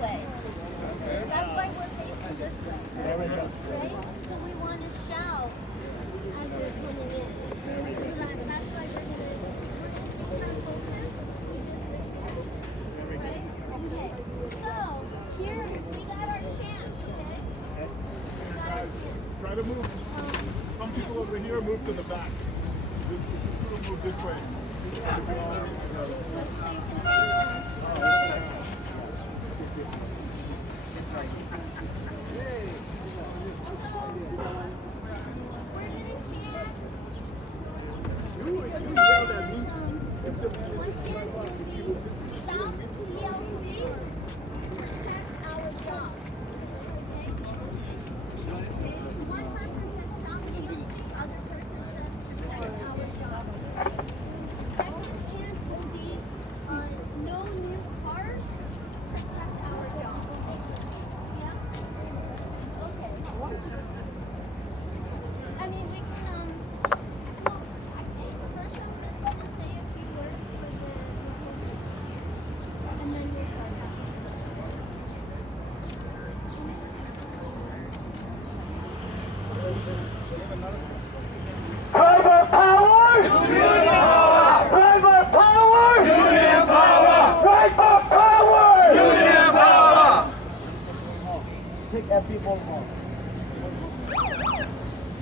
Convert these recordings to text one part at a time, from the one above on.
way. That's why we're facing this way. Right? So we want to shout as we're coming in. So that's why we're going to be kind of focused. Right? Okay. So here we got our chant. Okay? We got our chant. Try to move. Some people over here move to the back. People move this way. So you can face them. One chant will be stop TLC, protect our jobs. Okay? One person says stop TLC, other person says protect our jobs. The second chant will be no new cars, protect our jobs. Yeah? Okay. I mean, we can, well, I think first I'm just going to say a few words for the and then we'll start having Driver power! Union power! Driver power! Union power! Driver power! Union power! Take every one more.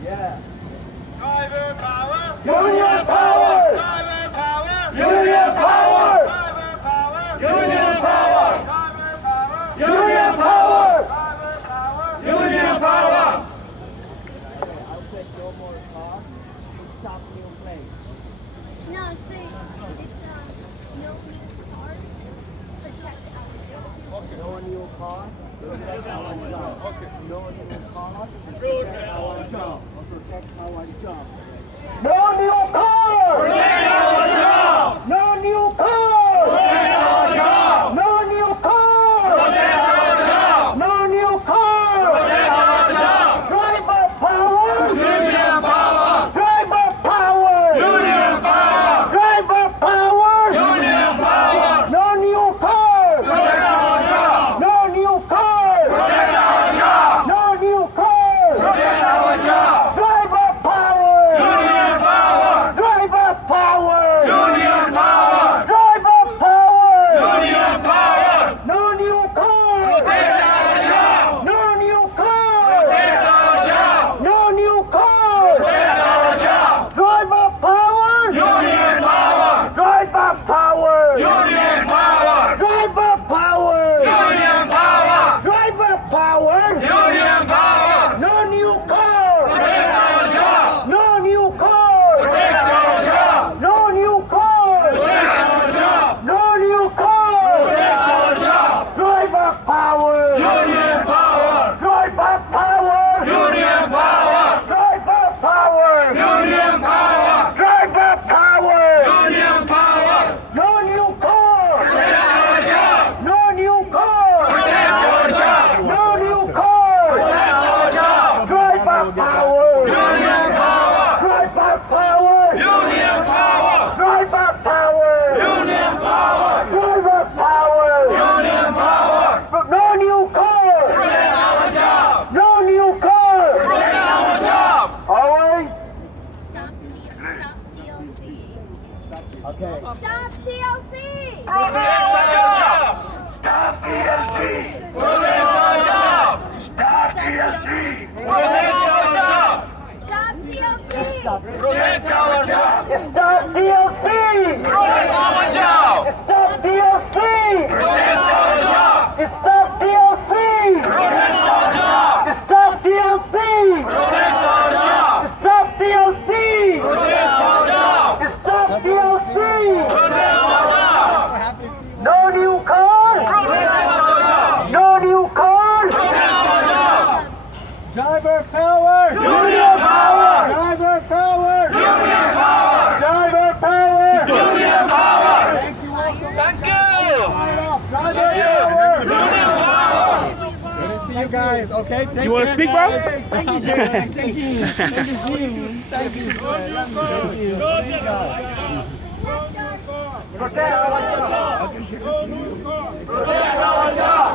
Yeah. Driver power! Union power! Driver power! Union power! Driver power! Union power! Driver power! Union power! Driver power! Union power! I'll take no more car. Stop new plane. No, see, it's no new cars, protect our jobs. No new car. Protect our job. Okay. No new car. Protect our job. Protect our job. No new car! Protect our jobs! No new car! Protect our jobs! No new car! Protect our jobs! No new car! Protect our jobs! Driver power! Union power! Driver power! Union power! Driver power! Union power! No new car! Protect our jobs! No new car! Protect our jobs! No new car! Protect our jobs! Driver power! Union power! Driver power! Union power! Driver power! Union power! No new car! Protect our jobs! No new car! Protect our jobs! No new car! Protect our jobs! Driver power! Union power! Driver power! Union power! Driver power! Union power! Driver power! Union power! No new car! Protect our jobs! No new car! Protect our jobs! No new car! Protect our jobs! No new car! Protect our jobs! Driver power! Union power! Driver power! Union power! Driver power! Union power! Driver power! Union power! No new car! Protect our jobs! No new car! Protect our jobs! No new car! Protect our jobs! Driver power! Union power! Driver power! Union power! Driver power! Union power! Driver power! Union power! No new car! Protect our jobs! No new car! Protect our jobs! All right. Stop TLC. Okay. Stop TLC! Protect our job! Stop TLC! Protect our job! Stop TLC! Protect our job! Stop TLC! Protect our job! Stop TLC! Protect our job! Stop TLC! Protect our job! Stop TLC! Protect our job! Stop TLC! Protect our job! Stop TLC! Protect our job! Stop TLC! Protect our job! No new car! Protect our job! No new car! Protect our job! Driver power! Union power! Driver power! Union power! Driver power! Union power! Thank you all so much. Thank you! Driver power! Union power! Good to see you guys. Okay, take You wanna care, speak, bro? guys. Thank you, guys. Thank you. Thank you, Jim. Thank you. Thank you. Thank God. Protect our job! Protect our job!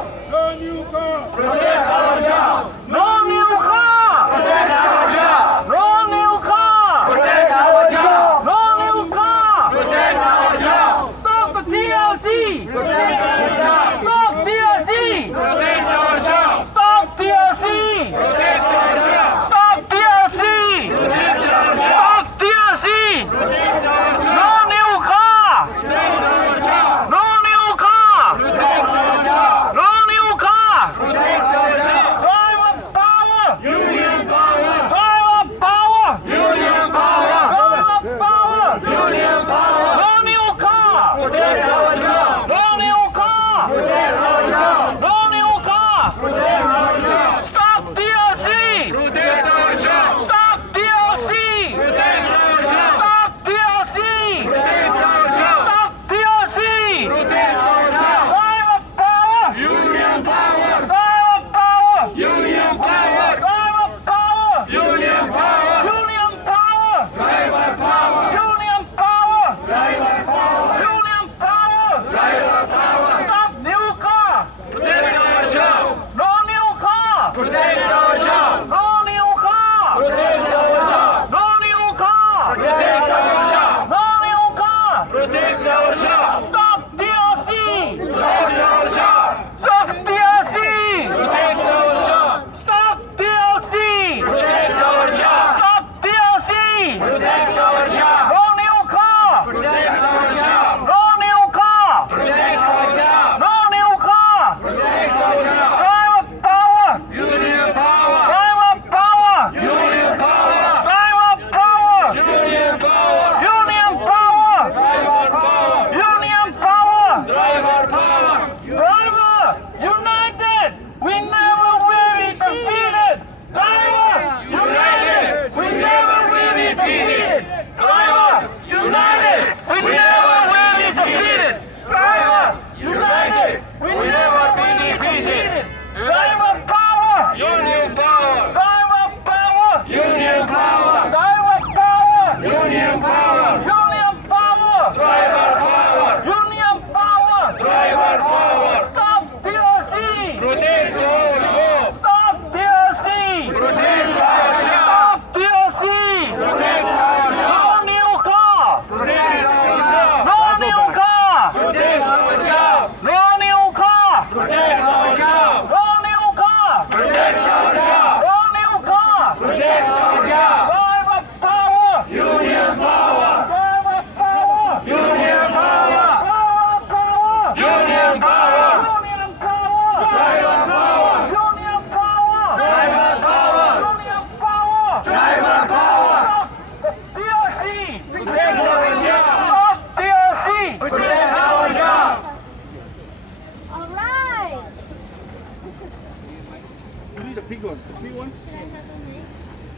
big one. The big one? Should I have them make?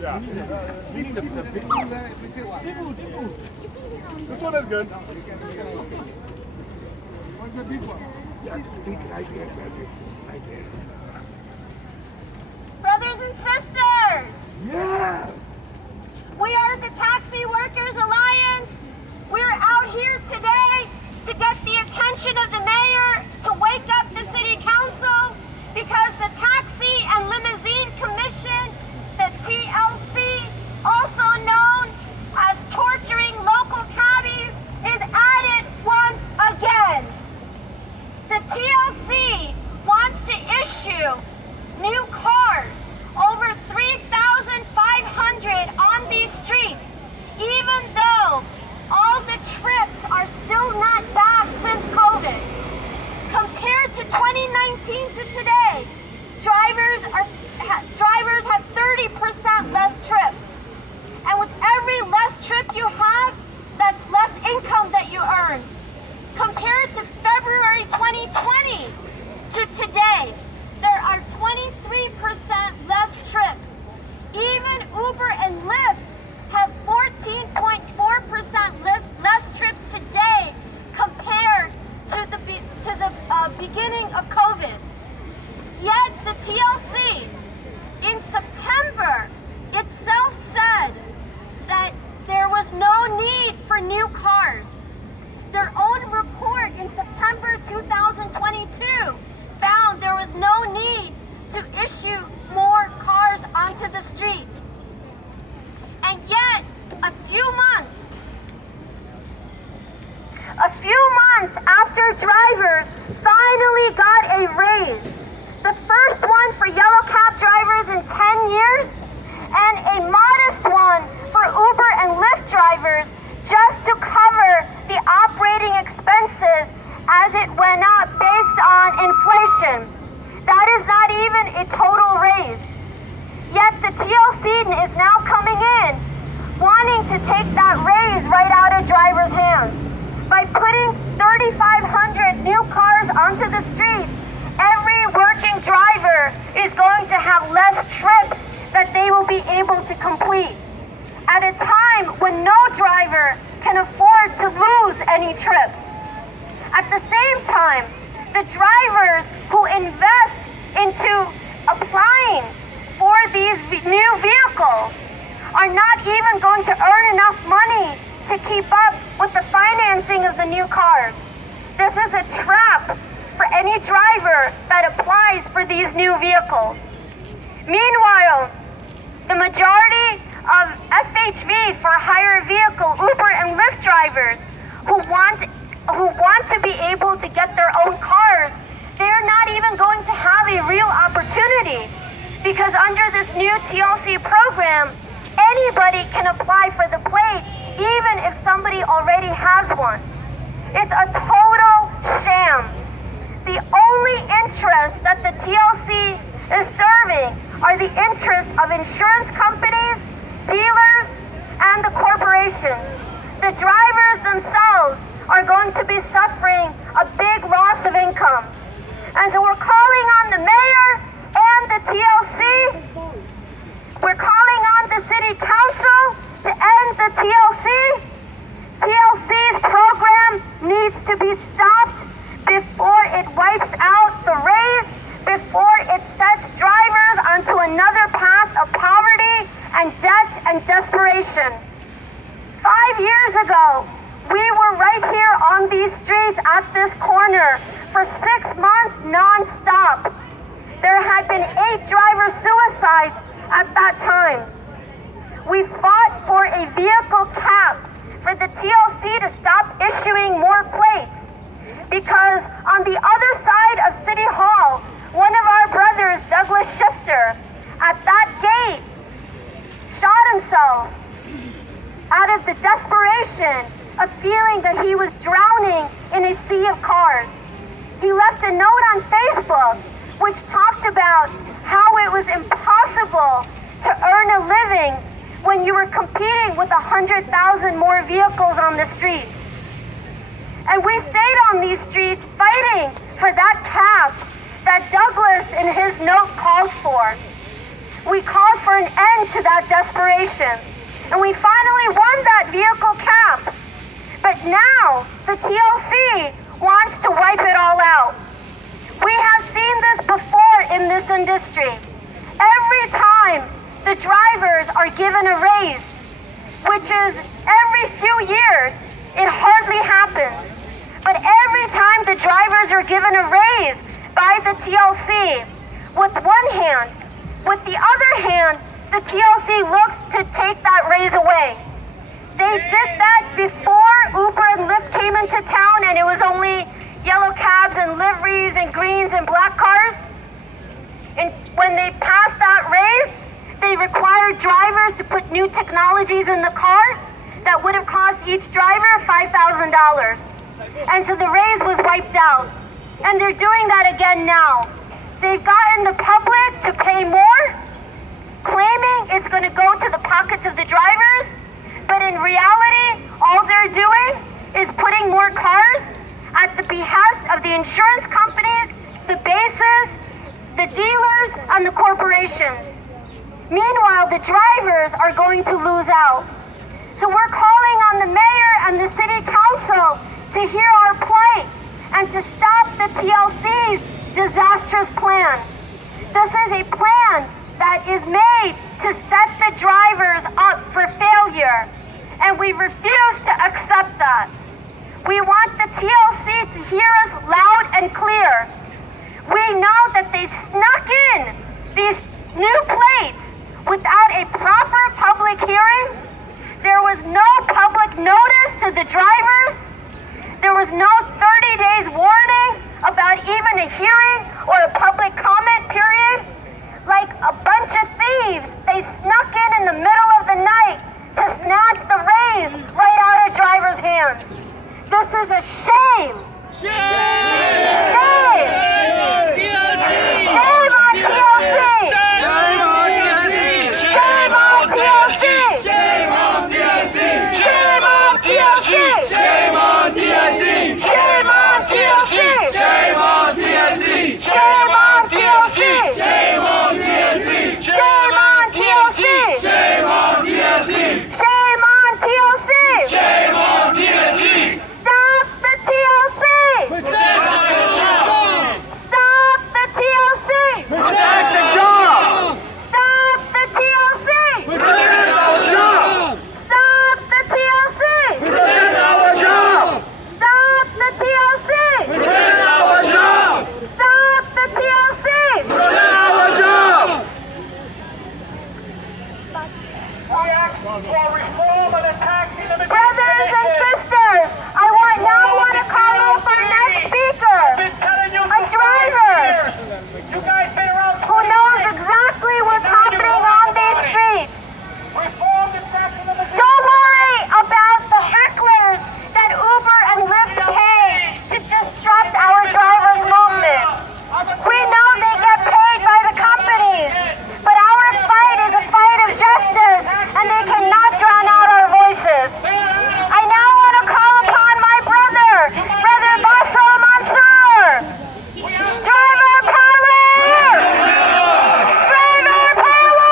Yeah. We need the big one. Big one. This one is good. What's the big one? Brothers and sisters, Yes. we are the Taxi Workers Alliance. We're out here today to get the attention of the mayor to wake up the city council because the Taxi and Limousine Commission, the TLC, also known as torturing local cabbies, is at it once again. The TLC wants to issue new cars, over 3,500 on these streets, even though all the trips are still not back since COVID. Compared to 2019 to today, drivers have 30% less trips. And with every less trip you have, that's less income that you earn. Compared to February 2020 to today, there are 23% less trips. Even Uber and Lyft have 14.4% less trips today compared to the beginning of COVID. Yet the TLC in September itself said that there was no need for new cars. Their own report in September 2022 found there was no need to issue more cars onto the streets. And yet, a few months after drivers finally got a raise, the first one for yellow cab drivers in 10 years, and a modest one for Uber and Lyft drivers just to cover the operating expenses as it went up based on inflation. That is not even a total raise. Yet the TLC is now coming in, wanting to take that raise right out of drivers' hands. By putting 3,500 new cars onto the streets, every working driver is going to have less trips that they will be able to complete. At a time when no driver can afford to lose any trips. At the same time, the drivers who invest into applying for these new vehicles are not even going to earn enough money to keep up with the financing of the new cars. This is a trap for any driver that applies for these new vehicles. Meanwhile, the majority of FHV for hire vehicle Uber and Lyft drivers who want to be able to get their own cars, they're not even going to have a real opportunity because under this new TLC program, anybody can apply for the plate even if somebody already has one. It's a total sham. The only interests that the TLC is serving are the interests of insurance companies, dealers, and the corporations. The drivers themselves are going to be suffering a big loss of income. And so we're calling on the mayor and the TLC. We're calling on the city council to end the TLC. TLC's program needs to be stopped before it wipes out the raise, before it sets drivers onto another path of poverty and debt and desperation. 5 years ago, we were right here on these streets at this corner for 6 months non-stop. There had been 8 driver suicides at that time. We fought for a vehicle cap for the TLC to stop issuing more plates because on the other side of City Hall, one of our brothers, Douglas Shifter, at that gate, shot himself out of the desperation of feeling that he was drowning in a sea of cars. He left a note on Facebook which talked about how it was impossible to earn a living when you were competing with 100,000 more vehicles on the streets. And we stayed on these streets fighting for that cap that Douglas in his note called for. we called for an end to that desperation. And we finally won that vehicle cap. But now the TLC wants to wipe it all out. We have seen this before in this industry. Every time the drivers are given a raise, which is every few years, it hardly happens. But every time the drivers are given a raise by the TLC, with one hand, with the other hand, the TLC looks to take that raise away. They did that before Uber and Lyft came into town, and it was only yellow cabs and liveries and greens and black cars. And when they passed that raise, they required drivers to put new technologies in the car that would have cost each driver $5,000. And so the raise was wiped out. And they're doing that again now. They've gotten the public to pay more, claiming it's going to go to the pockets of the drivers. But in reality, all they're doing is putting more cars at the behest of the insurance companies, the bases, the dealers, and the corporations. Meanwhile, the drivers are going to lose out. So we're calling on the mayor and the city council to hear our plight and to stop the TLC's disastrous plan. This is a plan that is made to set the drivers up for failure, and we refuse to accept that. We want the TLC to hear us loud and clear. We know that they snuck in these new plates without a proper public hearing. There was no public notice to the drivers. There was no 30 days warning about even a hearing or a public comment period. Like a bunch of thieves, they snuck in the middle of the night to snatch the raise right out of drivers' hands. This is a shame. Shame! Shame! Shame on TLC! Shame on TLC! Shame on TLC! Shame on TLC! Shame on TLC! Shame on TLC! Shame on TLC! Shame on TLC! Shame on TLC! Shame on TLC! Shame on TLC! Shame on TLC! Shame on TLC! Shame on TLC! Stop the TLC! Protect the job! Stop the TLC! Protect the job! Stop the TLC! Protect our job! Stop the TLC! Protect our job! Stop the TLC! Protect our job! Stop the TLC! Protect our job! We ask for reform of the tax limitation. Brothers and sisters, I want to call up our next speaker, a driver You guys been around who knows exactly what's happening on these streets. reform the tax limitation. Don't worry about the hecklers that Uber and Lyft pay to disrupt our drivers' movement. We know they get paid by the companies, but our fight is a fight of justice, and they cannot drown out our voices. I now want to call upon my brother, Brother Bassel Mansour. Driver power! Driver power!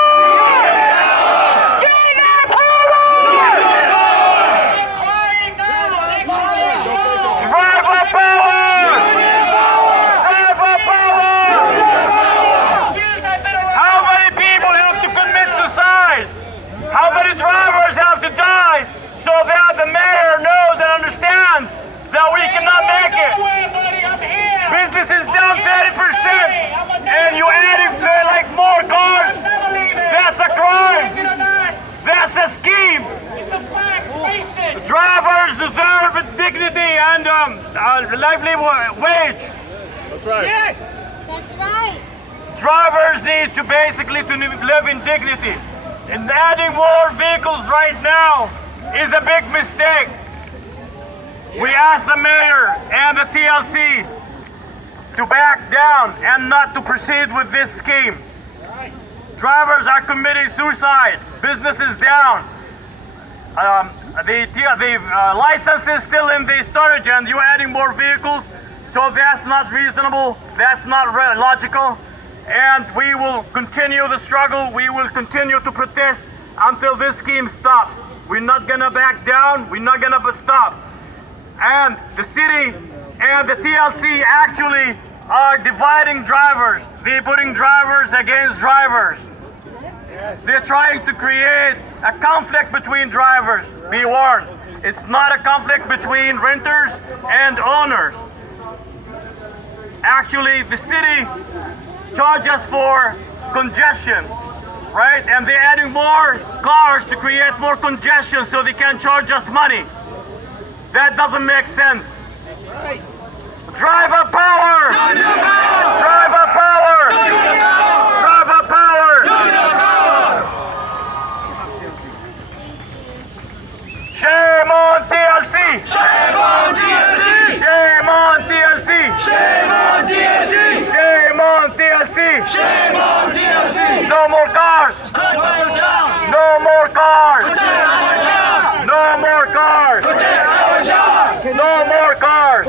Driver power! Driver power! Driver power! How many people have to commit suicide? How many drivers have to die so that the mayor knows and understands that we cannot make it? Business is down 30% and you adding like more cars. That's a crime. That's a scheme. Drivers deserve dignity and a lively wage. That's right. Yes. That's right. Drivers need to basically to live in dignity. And adding more vehicles right now is a big mistake. We ask the mayor and the TLC to back down and not to proceed with this scheme. Drivers are committing suicide. Business is down. The license is still in the storage and you're adding more vehicles. So that's not reasonable. That's not logical. and we will continue the struggle. We will continue to protest until this scheme stops. We're not gonna back down. We're not gonna stop. And the city and the TLC actually are dividing drivers. They're putting drivers against drivers. They're trying to create a conflict between drivers. Be warned, it's not a conflict between renters and owners. Actually, the city charges for congestion, right? And they're adding more cars to create more congestion so they can charge us money. That doesn't make sense. Driver power! Driver power! Driver power! Shame on TLC! Shame on TLC! Shame on TLC! Shame on TLC! Shame on TLC! Shame on TLC! No more cars! No more cars! No more cars! No more cars!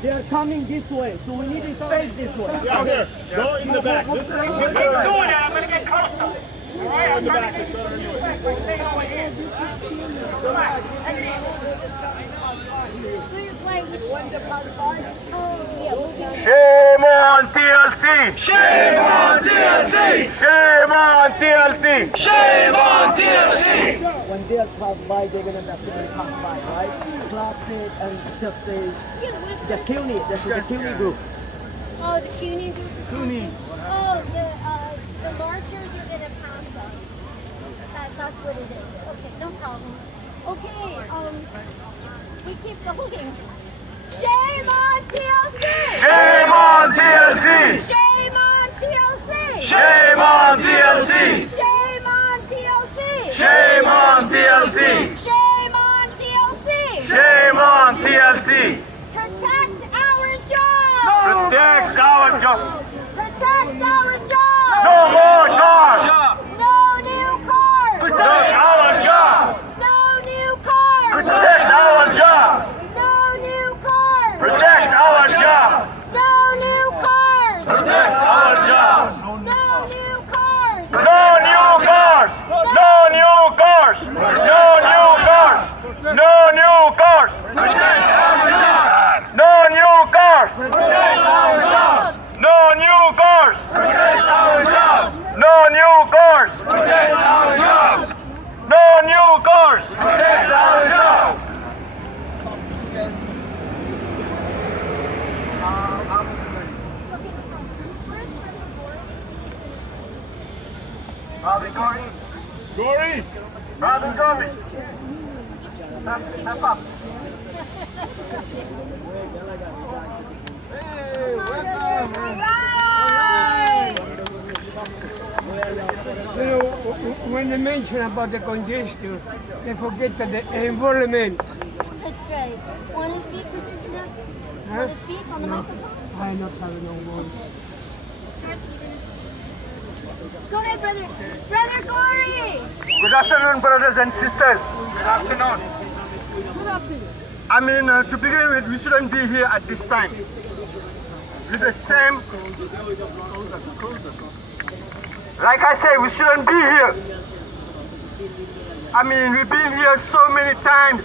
They are coming this way, so we need to face this way. Yeah, here. Go in the back. This way. I'm gonna get closer. Go in the back. It's better anyway. Shame on TLC! Shame on TLC! Shame on TLC! Shame on TLC! When they pass by, they're gonna definitely pass by, right? Clap it and just say the CUNY, that's the CUNY group. Oh, the CUNY group is passing. Oh, the marchers are gonna pass us. That's what it is. Okay, no problem. Okay, we keep going. Shame on TLC! Shame on TLC! Shame on TLC! Shame on TLC! Shame on TLC! Shame on TLC! Shame on TLC! Shame on TLC! Protect our jobs! Protect our jobs! Protect our jobs! No more cars! No new cars! Protect our jobs! No new cars! Protect our jobs! No new cars! Protect our jobs! No new cars! Protect our jobs! No new cars! No new cars! No new cars! No new cars! No new cars! Protect our jobs! No new cars! Protect our jobs! No new cars! Protect our jobs! No new cars! Protect our jobs! No new cars! Protect our jobs! Gory! Step up. You know, when they mention about the congestion, they forget that the environment. That's right. Want to speak, Mr. Knaps? Want to speak on the microphone? I not have no words. Go ahead, brother. Brother Corey! Good afternoon, brothers and sisters. Good afternoon. I mean, to begin with, we shouldn't be here at this time. With the same, like I say, we shouldn't be here. I mean, we've been here so many times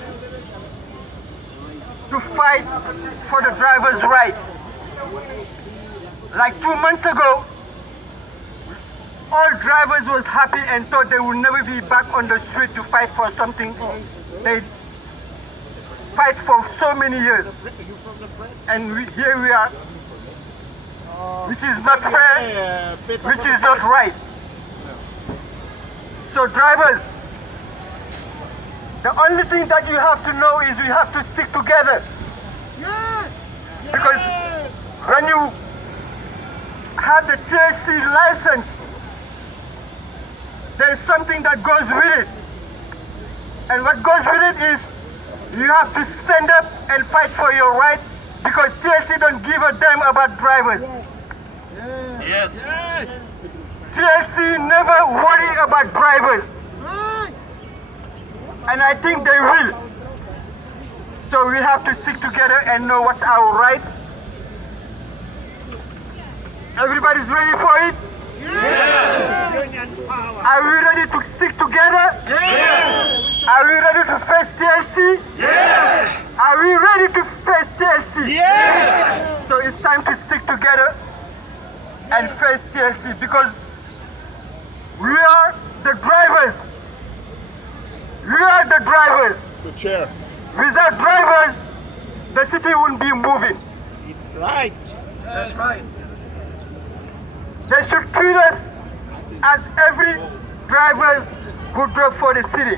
to fight for the driver's right. Like 2 months ago, all drivers was happy and thought they would never be back on the street to fight for something they fight for so many years. And here we are, which is not fair, which is not right. So drivers, the only thing that you have to know is we have to stick together. Because when you have the THC license, there is something that goes with it. And what goes with it is you have to stand up and fight for your rights, because TLC don't give a damn about drivers. Yes. TLC never worry about drivers. And I think they will. So we have to stick together and know what's our rights. Everybody's ready for it? Are we ready to stick together? Yes! Are we ready to face TLC? Yes! Are we ready to face TLC? Yes! So it's time to stick together and face TLC because we are the drivers. We are the drivers. Good chair. Without drivers, the city wouldn't be moving. Right. That's right. They should treat us as every driver who drove for the city.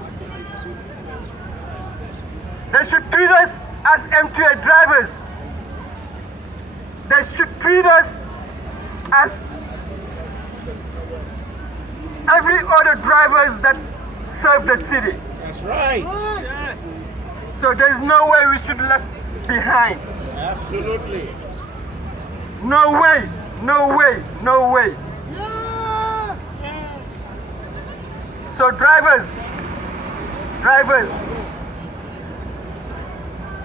They should treat us as NYTWA drivers. They should treat us as every other drivers that serve the city. That's right. So there's no way we should be left behind. Absolutely. No way, no way, no way. So drivers,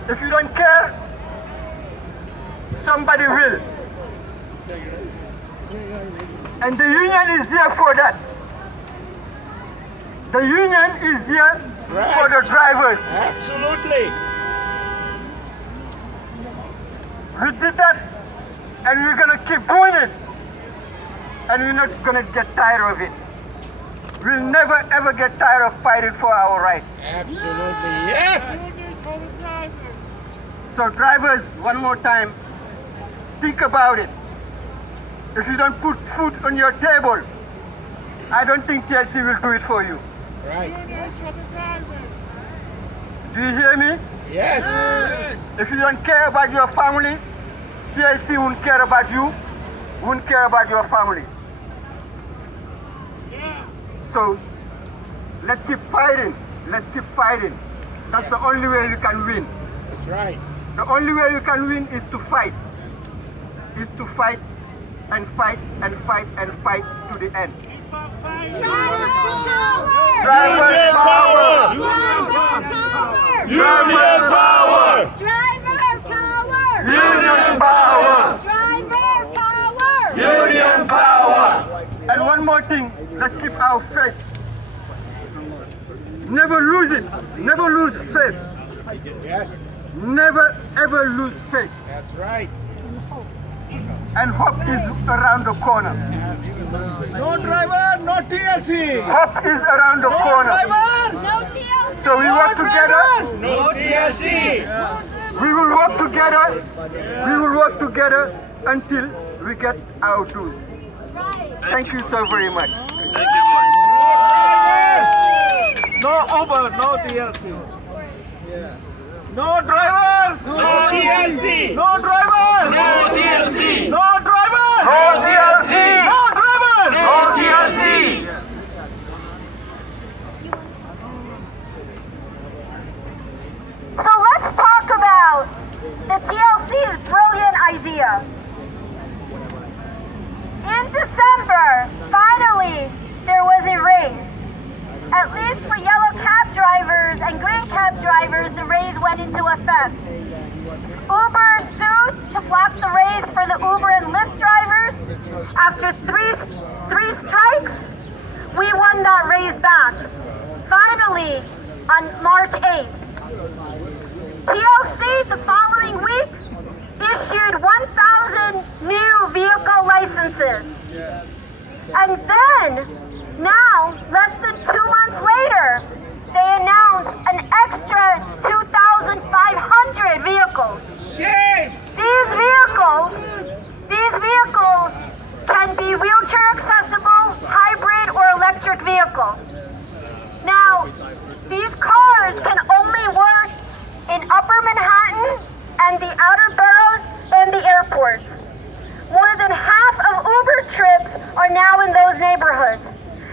if you don't care, somebody will. And the union is here for that. The union is here for the drivers. Absolutely. We did that and we're gonna keep doing it. And we're not gonna get tired of it. We'll never ever get tired of fighting for our rights. Absolutely. Yes. So drivers, one more time, think about it. If you don't put food on your table, I don't think TLC will do it for you. Right. Do you hear me? Yes. If you don't care about your family, TLC won't care about you, won't care about your family. So let's keep fighting. Let's keep fighting. That's the only way you can win. That's right. The only way you can win is to fight. Is to fight and fight and fight and fight to the end. Driver power! Driver power! Union power! Driver power! Union power! Driver power! Union power! And one more thing, let's keep our faith. Never lose it. Never lose faith. Yes. Never ever lose faith. That's right. And hope is around the corner. No driver, no TLC. Hope is around the corner. No TLC! So we work together. No TLC. We will work together. We will work together until we get our dues. Right. Thank you so very much. No Uber, no TLC. No driver, no TLC. No driver, no TLC. No driver, No TLC. no driver, No TLC. So let's talk about the TLC's brilliant idea. In December, finally, there was a raise. At least for yellow cab drivers and green cab drivers, the raise went into effect. Uber sued to block the raise for the Uber and Lyft drivers. After three strikes, we won that raise back. Finally, on March 8th. TLC the following week issued 1,000 new vehicle licenses. And then, now, less than 2 months later, they announced an extra 2,500 vehicles. Shame. These vehicles can be wheelchair accessible, hybrid, or electric vehicle. Now, these cars can only work in Upper Manhattan and the outer boroughs and the airports. More than half of Uber trips are now in those neighborhoods.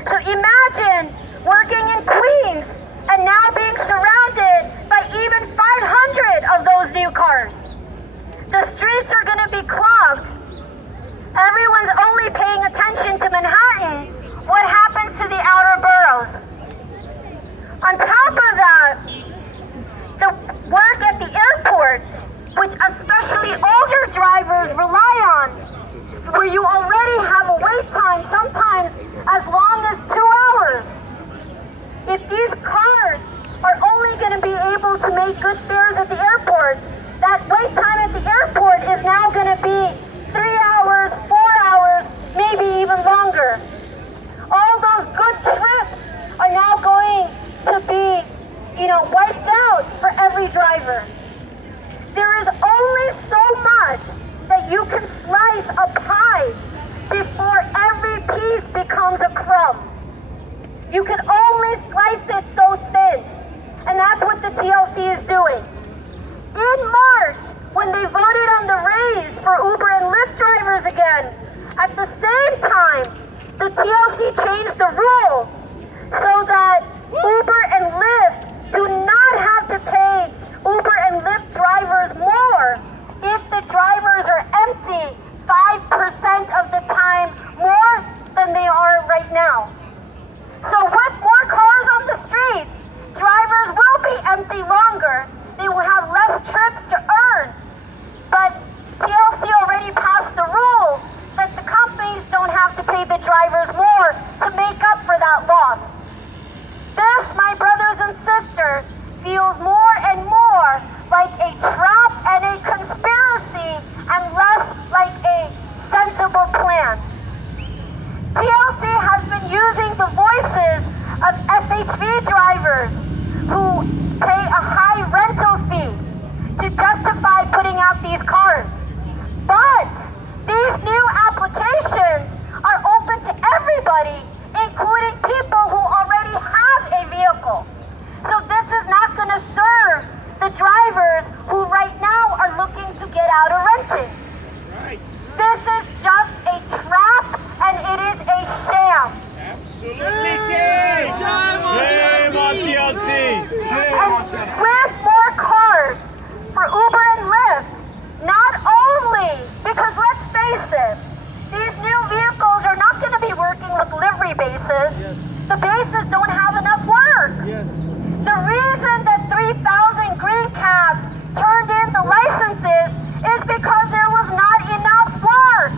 So imagine working in Queens and now being surrounded by even 500 of those new cars. The streets are going to be clogged. Everyone's only paying attention to Manhattan. What happens to the outer boroughs? On top of that, the work at the airports, which especially older drivers rely on, where you already pay good fares at the airport, that wait time at the airport is now going to be 3 hours, 4 hours, maybe even longer. All those good trips are now going to be, wiped out for every driver. There is only so much that you can slice a pie before every piece becomes a crumb. You can only slice it so thin, and that's what the TLC is doing. In March, when they voted on the raise for Uber and Lyft drivers again, at the same time, the TLC changed the rule so that Uber and Lyft do not have to pay Uber and Lyft drivers more if the drivers are empty 5% of the time more than they are right now. So with more cars on the streets, drivers will be empty longer. They will have less trips to earn. But TLC already passed the rule that the companies don't have to pay the drivers more to make up for that loss. This, my brothers and sisters, feels more and more like a trap and a conspiracy and less like a sensible plan. TLC has been using the voices of FHV drivers who pay a high rental fee to justify putting out these cars. But these new applications are open to everybody, including people who already have a vehicle. So this is not going to serve the drivers who right now are looking to get out of renting. This is just a trap and it is a sham. Absolutely shame! Shame on TLC! And with more cars for Uber and Lyft, not only, because let's face it, these new vehicles are not going to be working with livery bases. The bases don't have enough work. The reason that 3,000 green cabs turned in the licenses is because there was not enough work.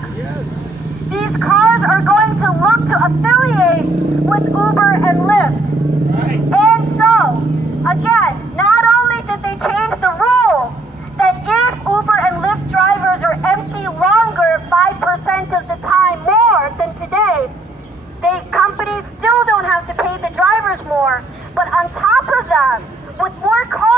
These cars are going to look to affiliate with Uber and Lyft. And so, again,